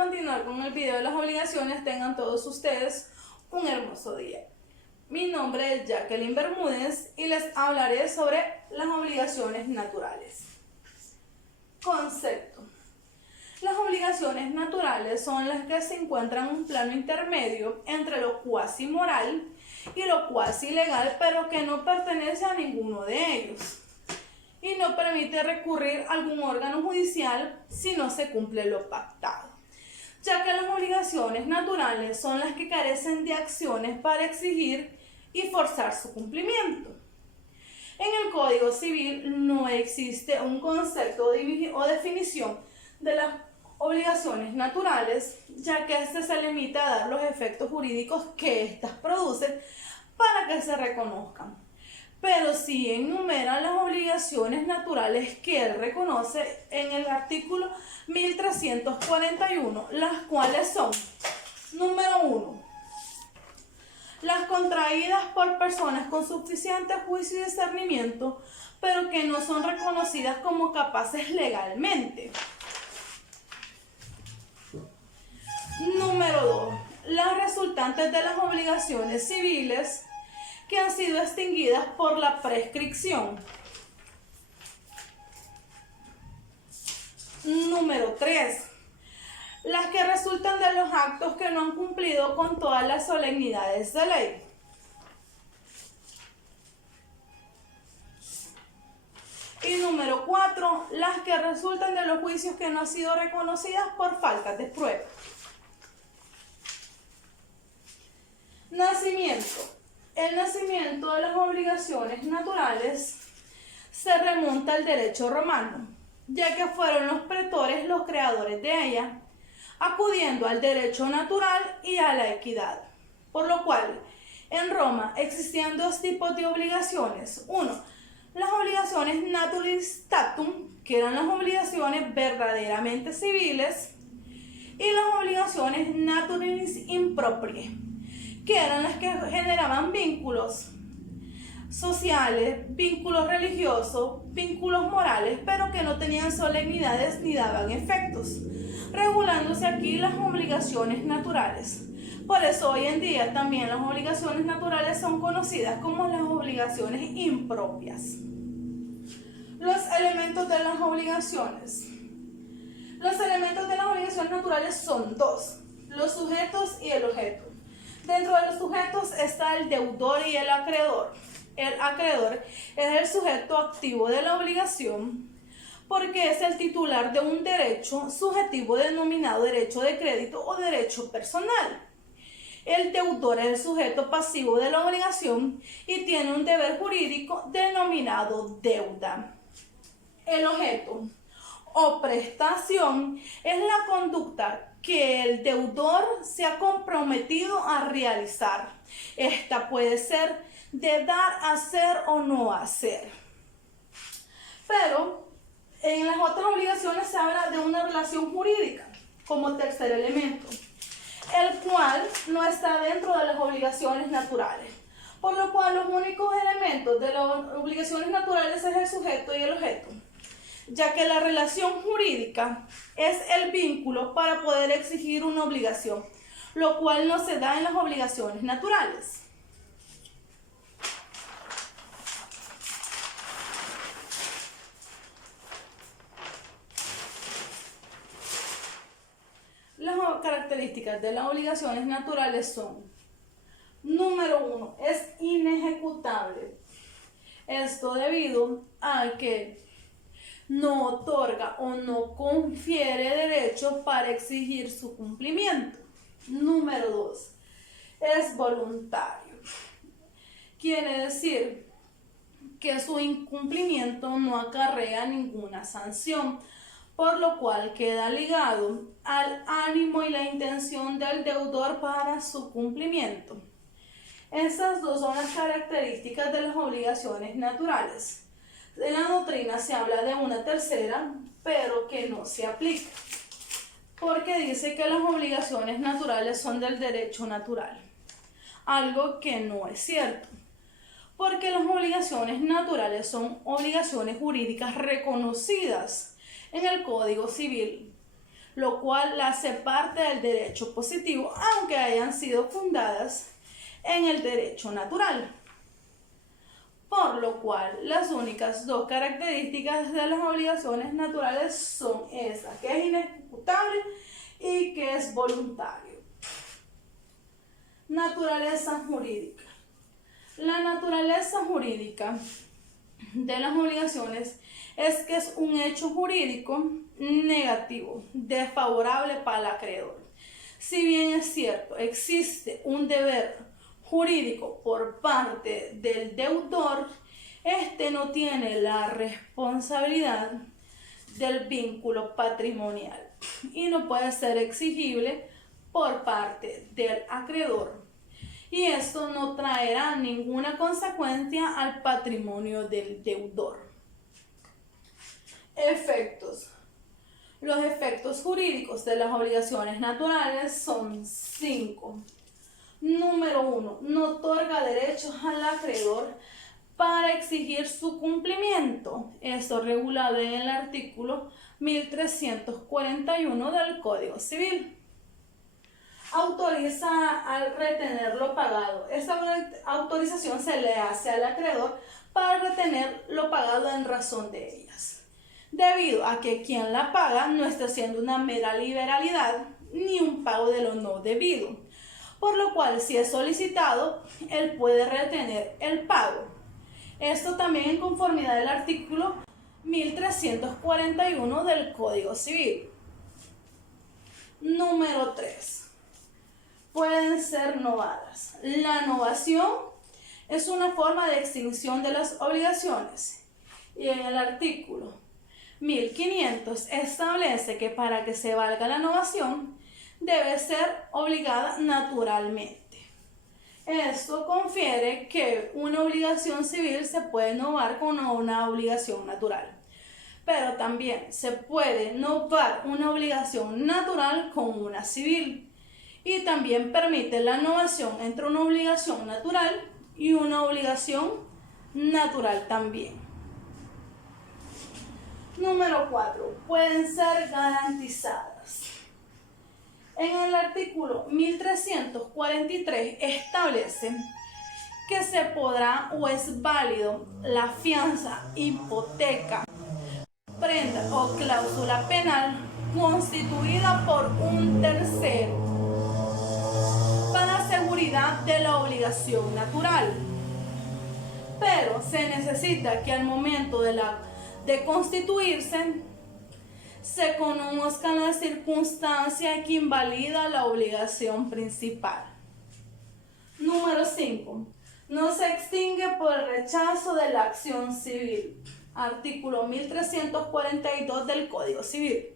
continuar con el video de las obligaciones, tengan todos ustedes un hermoso día. Mi nombre es Jacqueline Bermúdez y les hablaré sobre las obligaciones naturales. Concepto. Las obligaciones naturales son las que se encuentran en un plano intermedio entre lo cuasi moral y lo cuasi legal, pero que no pertenece a ninguno de ellos y no permite recurrir a algún órgano judicial si no se cumple lo pactado, ya que las obligaciones naturales son las que carecen de acciones para exigir y forzar su cumplimiento. En el Código Civil no existe un concepto o definición de las obligaciones naturales, ya que este se limita a dar los efectos jurídicos que éstas producen para que se reconozcan. Pero sí enumera las obligaciones naturales que él reconoce en el artículo 1341, las cuales son: número 1. Las contraídas por personas con suficiente juicio y discernimiento, pero que no son reconocidas como capaces legalmente. Número 2. Las resultantes de las obligaciones civiles que han sido extinguidas por la prescripción. Número 3. Las que resultan de los actos que no han cumplido con todas las solemnidades de ley. Y número 4. Las que resultan de los juicios que no han sido reconocidas por falta de prueba. Nacimiento. El nacimiento de las obligaciones naturales se remonta al derecho romano, ya que fueron los pretores los creadores de ella, acudiendo al derecho natural y a la equidad. Por lo cual, en Roma existían dos tipos de obligaciones. Uno, las obligaciones naturalis statutum, que eran las obligaciones verdaderamente civiles, y las obligaciones naturalis impropriae, que eran las que generaban vínculos sociales, vínculos religiosos, vínculos morales, pero que no tenían solemnidades ni daban efectos, regulándose aquí las obligaciones naturales. Por eso hoy en día también las obligaciones naturales son conocidas como las obligaciones impropias. Los elementos de las obligaciones. Los elementos de las obligaciones naturales son dos: los sujetos y el objeto. Dentro de los sujetos está el deudor y el acreedor. El acreedor es el sujeto activo de la obligación porque es el titular de un derecho subjetivo denominado derecho de crédito o derecho personal. El deudor es el sujeto pasivo de la obligación y tiene un deber jurídico denominado deuda. El objeto o prestación es la conducta que el deudor se ha comprometido a realizar. Esta puede ser de dar, hacer o no hacer. Pero en las otras obligaciones se habla de una relación jurídica como tercer elemento, el cual no está dentro de las obligaciones naturales. Por lo cual los únicos elementos de las obligaciones naturales es el sujeto y el objeto, ya que la relación jurídica es el vínculo para poder exigir una obligación, lo cual no se da en las obligaciones naturales. Las características de las obligaciones naturales son: número 1, es inejecutable. Esto debido a que no otorga o no confiere derechos para exigir su cumplimiento. Número 2, es voluntario. Quiere decir que su incumplimiento no acarrea ninguna sanción, por lo cual queda ligado al ánimo y la intención del deudor para su cumplimiento. Esas dos son las características de las obligaciones naturales. En la doctrina se habla de una tercera, pero que no se aplica, porque dice que las obligaciones naturales son del derecho natural, algo que no es cierto, porque las obligaciones naturales son obligaciones jurídicas reconocidas en el Código Civil, lo cual la hace parte del derecho positivo, aunque hayan sido fundadas en el derecho natural. Por lo cual, las únicas dos características de las obligaciones naturales son esa, que es inejecutable y que es voluntario. Naturaleza jurídica. La naturaleza jurídica de las obligaciones es que es un hecho jurídico negativo, desfavorable para el acreedor. Si bien es cierto, existe un deber jurídico por parte del deudor, este no tiene la responsabilidad del vínculo patrimonial y no puede ser exigible por parte del acreedor. Y esto no traerá ninguna consecuencia al patrimonio del deudor. Efectos. Los efectos jurídicos de las obligaciones naturales son 5. Número 1. No otorga derechos al acreedor para exigir su cumplimiento. Esto regulado en el artículo 1341 del Código Civil. Autoriza al retener lo pagado. Esta autorización se le hace al acreedor para retener lo pagado en razón de ellas, debido a que quien la paga no está haciendo una mera liberalidad ni un pago de lo no debido, por lo cual si es solicitado, él puede retener el pago. Esto también en conformidad del artículo 1341 del Código Civil. Número 3. Pueden ser novadas. La novación es una forma de extinción de las obligaciones y en el artículo 1500 establece que para que se valga la novación debe ser obligada naturalmente. Esto confiere que una obligación civil se puede novar con una obligación natural, pero también se puede novar una obligación natural con una civil. Y también permite la novación entre una obligación natural y una obligación natural también. Número 4. Pueden ser garantizadas. En el artículo 1343 establece que se podrá o es válido la fianza, hipoteca, prenda o cláusula penal constituida por un tercero para seguridad de la obligación natural, pero se necesita que al momento de constituirse se conozcan las circunstancias que invalida la obligación principal. Número 5. No se extingue por el rechazo de la acción civil. Artículo 1342 del Código Civil.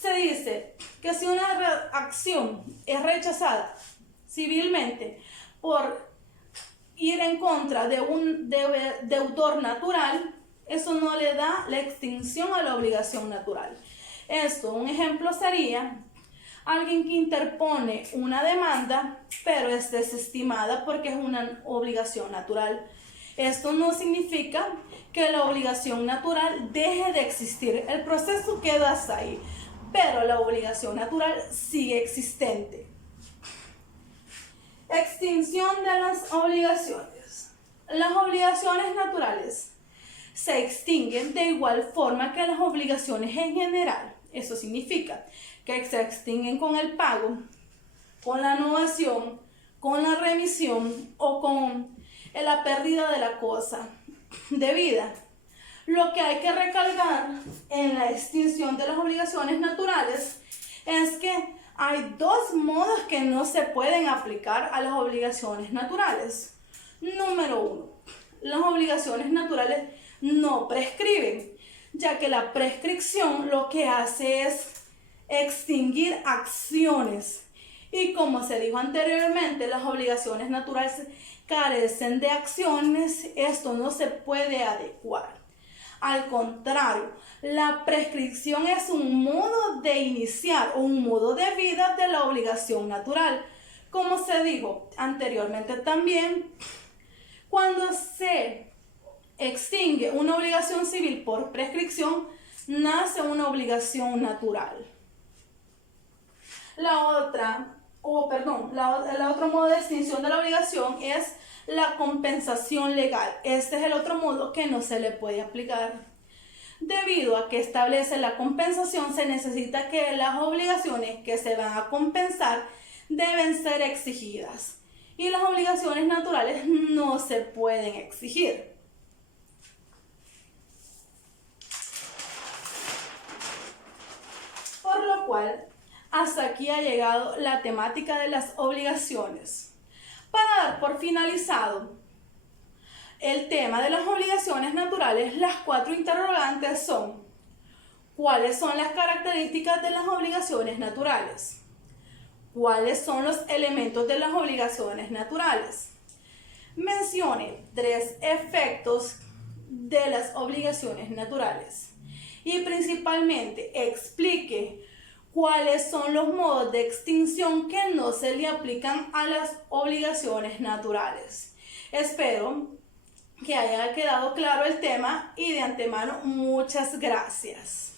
Se dice que si una acción es rechazada civilmente por ir en contra de un deudor natural, eso no le da la extinción a la obligación natural. Esto, un ejemplo sería alguien que interpone una demanda, pero es desestimada porque es una obligación natural. Esto no significa que la obligación natural deje de existir. El proceso queda hasta ahí, pero la obligación natural sigue existente. Extinción de las obligaciones. Las obligaciones naturales se extinguen de igual forma que las obligaciones en general. Eso significa que se extinguen con el pago, con la novación, con la remisión o con la pérdida de la cosa debida. Lo que hay que recalcar en la extinción de las obligaciones naturales es que hay dos modos que no se pueden aplicar a las obligaciones naturales. Número 1. Las obligaciones naturales no prescriben, ya que la prescripción lo que hace es extinguir acciones. Y como se dijo anteriormente, las obligaciones naturales carecen de acciones, esto no se puede adecuar. Al contrario, la prescripción es un modo de iniciar o un modo de vida de la obligación natural. Como se dijo anteriormente también, cuando se extingue una obligación civil por prescripción, nace una obligación natural. El otro modo de extinción de la obligación es la compensación legal. Este es el otro modo que no se le puede aplicar. Debido a que establece la compensación, se necesita que las obligaciones que se van a compensar deben ser exigidas. Y las obligaciones naturales no se pueden exigir. Por lo cual, hasta aquí ha llegado la temática de las obligaciones. Para dar por finalizado el tema de las obligaciones naturales, las 4 interrogantes son: ¿cuáles son las características de las obligaciones naturales? ¿Cuáles son los elementos de las obligaciones naturales? Mencione 3 efectos de las obligaciones naturales. Y principalmente explique cuáles son los modos de extinción que no se le aplican a las obligaciones naturales. Espero que haya quedado claro el tema y de antemano muchas gracias.